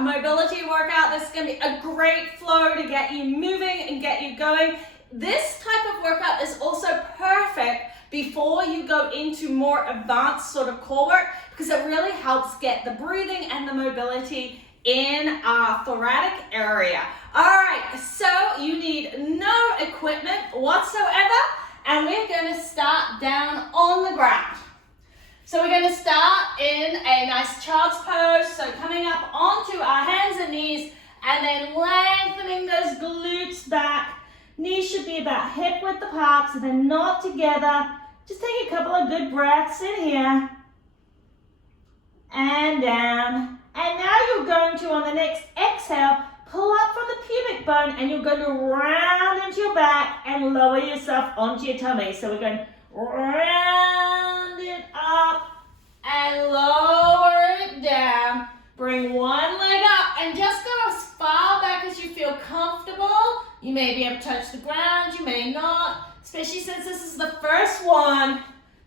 mobility workout. This is going to be a great flow to get you moving and get you going. This type of workout is also perfect before you go into more advanced sort of core work because it really helps get the breathing and the mobility in our thoracic area. All right, so you need no equipment whatsoever, and we're going to start down on the ground. So we're going to start in a nice child's pose, so coming up onto our hands and knees, and then lengthening those glutes back. Knees should be about hip width apart, so they're not together. Just take a couple of good breaths in here, and down. And now you're going to, on the next exhale, pull up from the pubic bone, and you're going to round into your back and lower yourself onto your tummy. So we're going round it up and lower it down. Bring one leg up and just go as far back as you feel comfortable. You may be able to touch the ground, you may not, especially since this is the first one.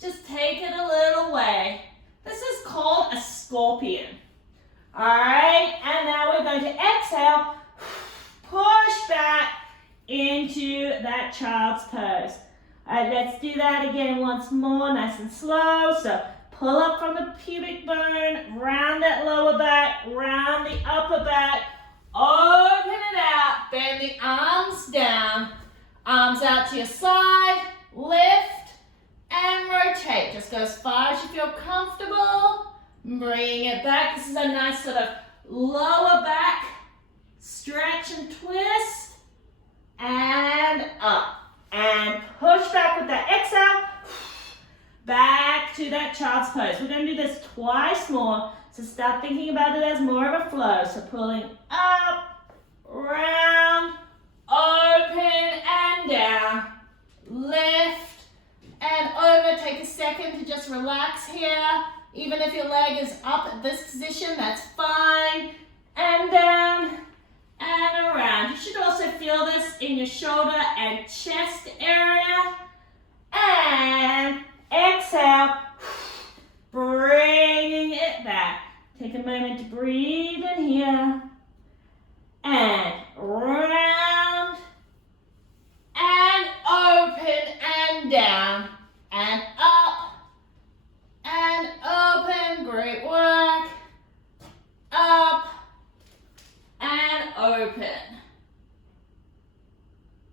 Just take it a little way. This is called a scorpion. All right, and now we're going to exhale, push back into that child's pose. All right, let's do that again once more, nice and slow. So pull up from the pubic bone, round that lower back, round the upper back, open it out, bend the arms down, arms out to your side, lift and rotate. Just go as far as you feel comfortable. Bring it back. This is a nice sort of lower back stretch and twist. And up. And push back with that exhale. Back to that child's pose. We're going to do this twice more. So start thinking about it as more of a flow. So pulling up, round, open and down. Lift and over. Take a second to just relax here. Even if your leg is up at this position, that's fine. And down and around. You should also feel this in your shoulder and chest area. And exhale, bringing it back. Take a moment to breathe in here. And round and open and down and up. And open, great work. Up and open.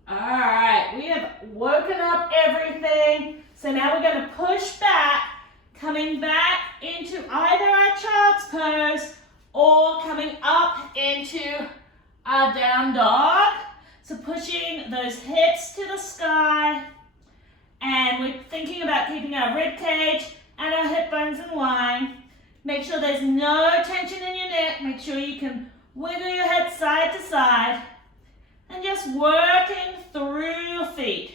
All right, we have woken up everything. So now we're going to push back, coming back into either our child's pose or coming up into our down dog. So pushing those hips to the sky. And we're thinking about keeping our rib cage and our hip bones in line. Make sure there's no tension in your neck. Make sure you can wiggle your head side to side. And just working through your feet.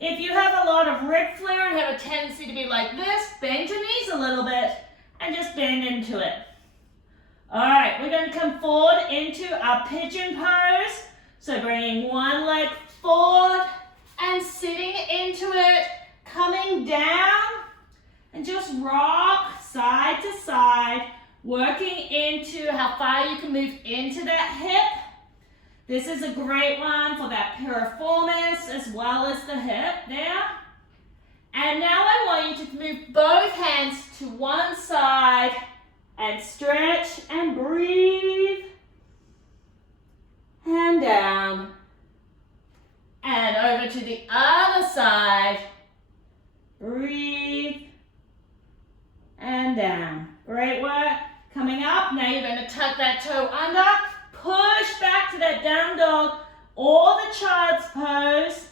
If you have a lot of rib flare and have a tendency to be like this, bend your knees a little bit and just bend into it. All right, we're going to come forward into our pigeon pose. So bringing one leg forward and sitting into it, coming down. And just rock side to side, working into how far you can move into that hip. This is a great one for that piriformis as well as the hip there. And now I want you to move both hands to one side and stretch and breathe. And down. And over to the other side. Breathe. And down. Great work. Coming up, now you're going to tuck that toe under, push back to that down dog or the child's pose.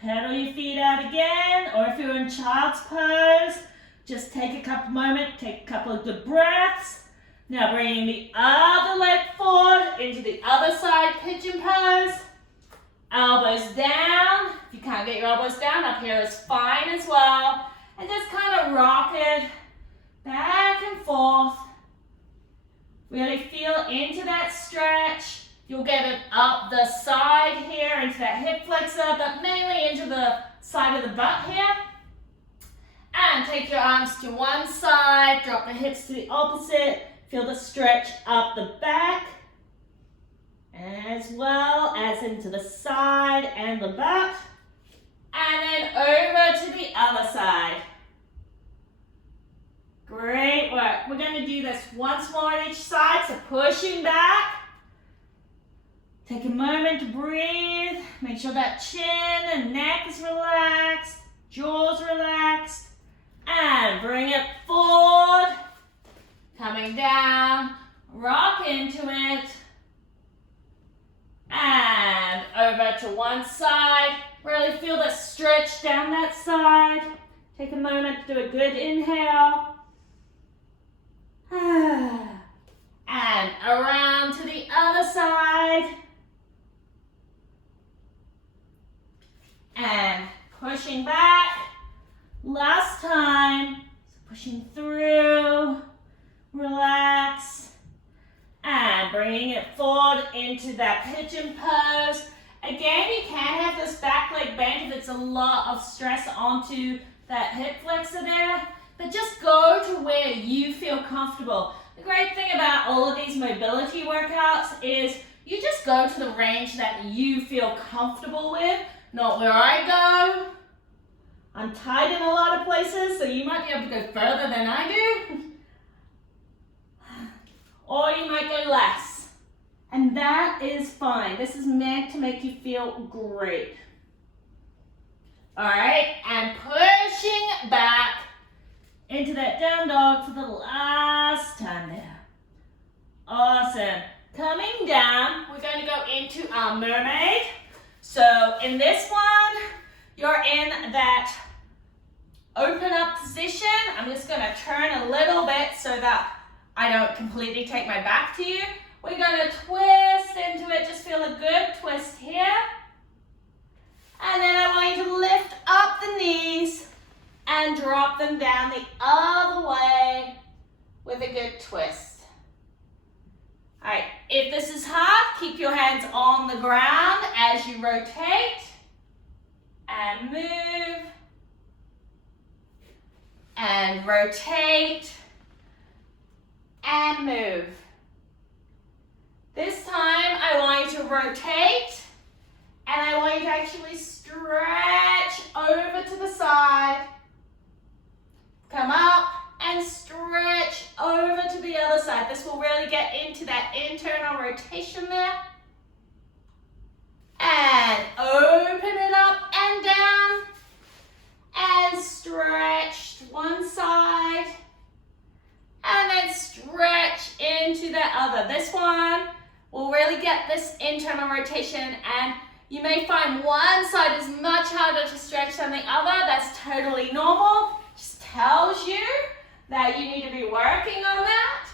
Pedal your feet out again, or if you're in child's pose, just take a couple moments, take a couple of good breaths. Now bringing the other leg forward into the other side pigeon pose. Elbows down. If you can't get your elbows down, up here is fine as well. And just kind of rock it back and forth. Really feel into that stretch. You'll get it up the side here, into that hip flexor, but mainly into the side of the butt here. And take your arms to one side, drop the hips to the opposite. Feel the stretch up the back, as well as into the side and the butt. And then over to the other side. Great work. We're going to do this once more on each side, so pushing back. Take a moment to breathe. Make sure that chin and neck is relaxed, jaws relaxed. And bring it forward. Coming down, rock into it. And over to one side. Really feel the stretch down that side. Take a moment to do a good inhale. And around to the other side. And pushing back. Last time. So pushing through. Relax. And bringing it forward into that pigeon pose. Again, you can have this back leg bent if it's a lot of stress onto that hip flexor there. But just go to where you feel comfortable. The great thing about all of these mobility workouts is you just go to the range that you feel comfortable with, not where I go. I'm tight in a lot of places, so you might be able to go further than I do. Or you might go less. And that is fine. This is meant to make you feel great. All right, and pushing back into that down dog for the last time there. Awesome. Coming down, we're going to go into our mermaid. So in this one, you're in that open up position. I'm just going to turn a little bit so that I don't completely take my back to you. We're going to twist into it. Just feel a good twist here. And then I want you to lift up the knees and drop them down the other way with a good twist. All right, if this is hard, keep your hands on the ground as you rotate and move and rotate and move. This time I want you to rotate and I want you to actually stretch over to the side. Come up and stretch over to the other side. This will really get into that internal rotation there. And open it up and down. And stretch to one side. And then stretch into the other. This one will really get this internal rotation, and you may find one side is much harder to stretch than the other. That's totally normal. Just tells you that you need to be working on that.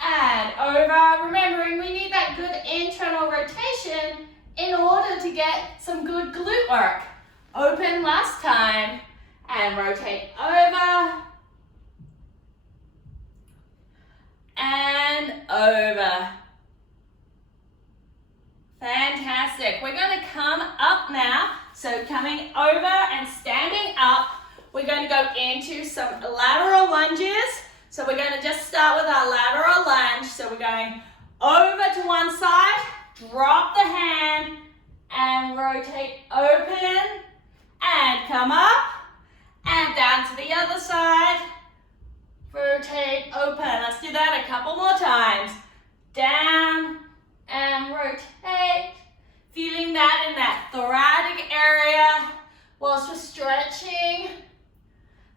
And over, remembering we need that good internal rotation in order to get some good glute work. Open last time and rotate over. And over. Fantastic. We're going to come up now. So coming over and standing up, we're going to go into some lateral lunges. So we're going to just start with our lateral lunge. So we're going over to one side, drop the hand, and rotate open, and come up, and down to the other side. Rotate, open. Let's do that a couple more times. Down and rotate. Feeling that in that thoracic area whilst we're stretching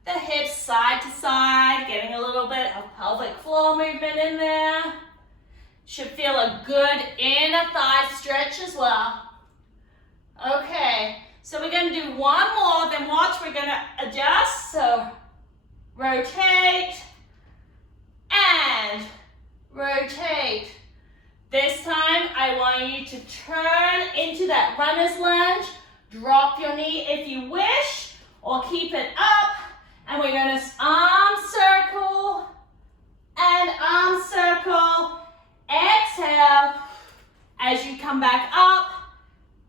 the hips side to side, getting a little bit of pelvic floor movement in there. Should feel a good inner thigh stretch as well. Okay, so we're going to do one more, then watch, we're going to adjust. So rotate and rotate. This time I want you to turn into that runner's lunge. Drop your knee if you wish, or keep it up. And we're going to arm circle and arm circle. Exhale as you come back up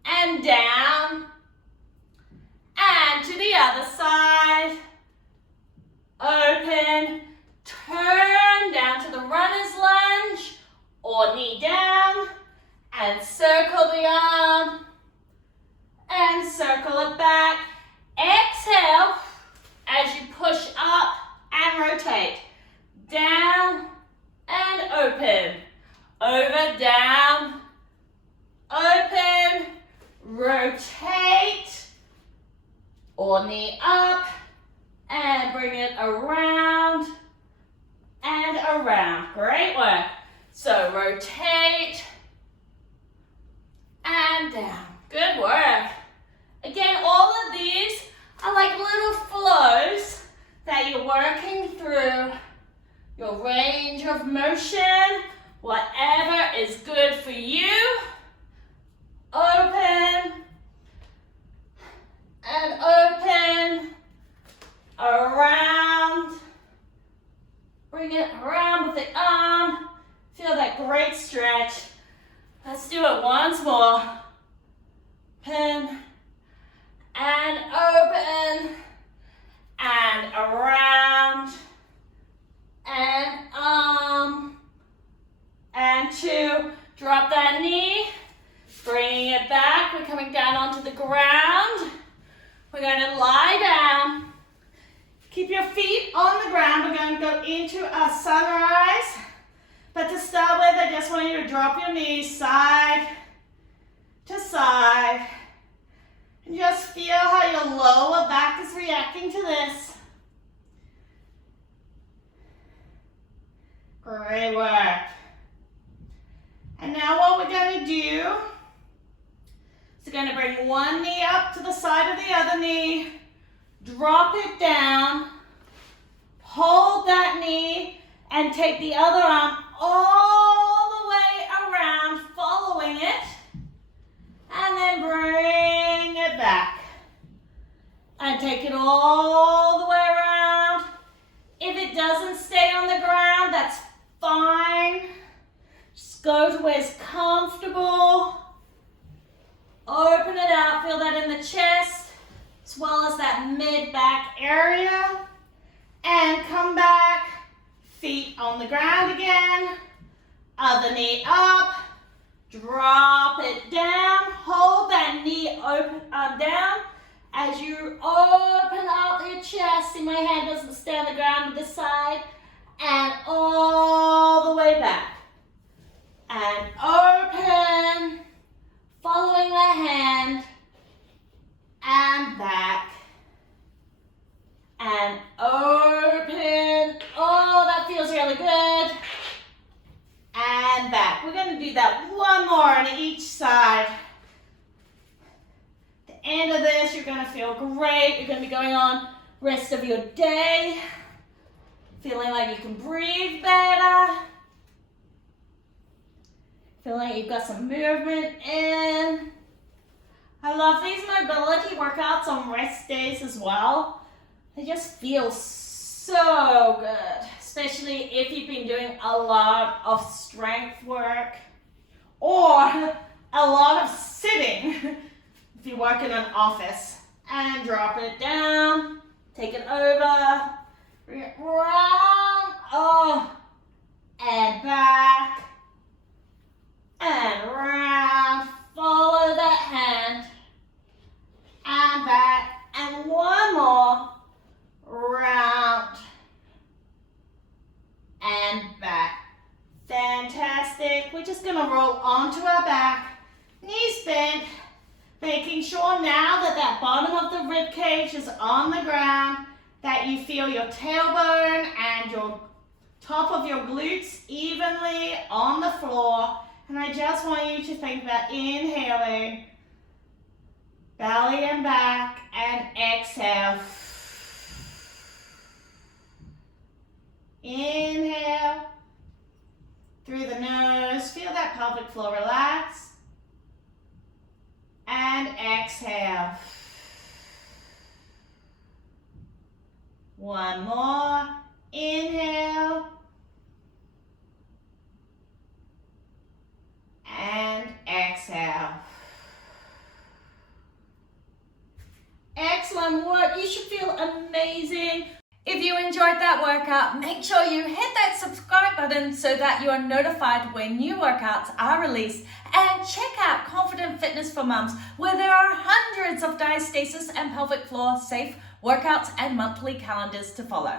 and down. And to the other side. Open. Turn down, and open. Over, down, open, rotate, or knee up, and bring it around and around. Great work. So rotate and down. Good work. Again, all of these are like little flows that you're working through your range of motion, whatever is good for you. Open and open, around, bring it around with the arm, feel that great stretch. Let's do it once more. Open and open and around and arm and two. Drop that knee, bringing it back. We're coming down onto the ground. We're going to lie down. Keep your feet on the ground. We're going to go into a sunrise. But to start with, I just want you to drop your knees side to side. And just feel how your lower back is reacting to this. Great work. And now what we're going to do is we're going to bring one knee up to the side of the other knee, drop it down, hold that knee, and take the other arm all the way around, following it, and then bring it back. And take it all the way around. If it doesn't stay on the ground, that's fine. Just go to where it's comfortable. Open it out, feel that in the chest, as well as that mid-back area. And come back, feet on the ground again. Other knee up, drop it down. Hold that knee open down. As you open out your chest, see my hand doesn't stay on the ground to this side. And all the way back. And open, following the hand, and back. And open. Oh, that feels really good. And back. We're going to do that one more on each side. At the end of this, you're going to feel great. You're going to be going on rest of your day. Feeling like you can breathe better. Feeling like you've got some movement in. I love these mobility workouts on rest days as well. They just feel so good, especially if you've been doing a lot of strength work or a lot of sitting if you work in an office. And drop it down, take it over, bring it round, and back, and round, follow that hand, and back, and one more, round, and back. Fantastic. We're just going to roll onto our back, knees bent, making sure now that that bottom of the rib cage is on the ground, that you feel your tailbone and your top of your glutes evenly on the floor. And I just want you to think about inhaling, belly and back, and exhale. Inhale through the nose, feel that pelvic floor relax. And exhale. One more. Inhale. And exhale. Excellent work. You should feel amazing. If you enjoyed that workout, make sure you hit that subscribe button so that you are notified when new workouts are released. And check out Confident Fitness for Mums, where there are hundreds of diastasis and pelvic floor safe workouts and monthly calendars to follow.